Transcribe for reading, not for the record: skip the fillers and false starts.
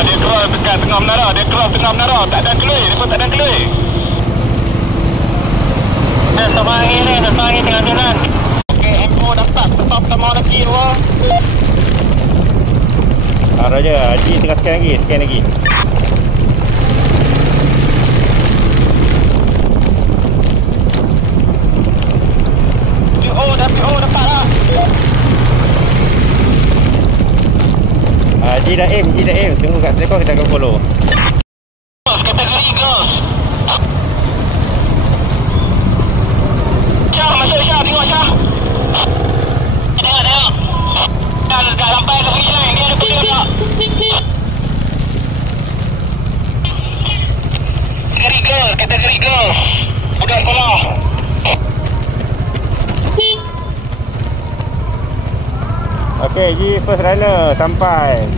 Dia keluar dekat tengah menara. Dia keluar tengah menara. Tak ada keluar. Dia pun tak ada keluar. Sama angin ni. Sama angin tengah jalan. Okey, MO dah start. Tempat pertama lagi dua. Raja, Haji tengah scan lagi. Scan lagi. PO dapat lah. Haji dah aim. Tunggu kat telekor kita akan follow. Kategori girls. Syah, masuk Syah. Tengok Syah. Tengok. Dah sampai ke free line. Dia ada player tak? Kategori girls. Budak sekolah. Okey, Ji first runner sampai.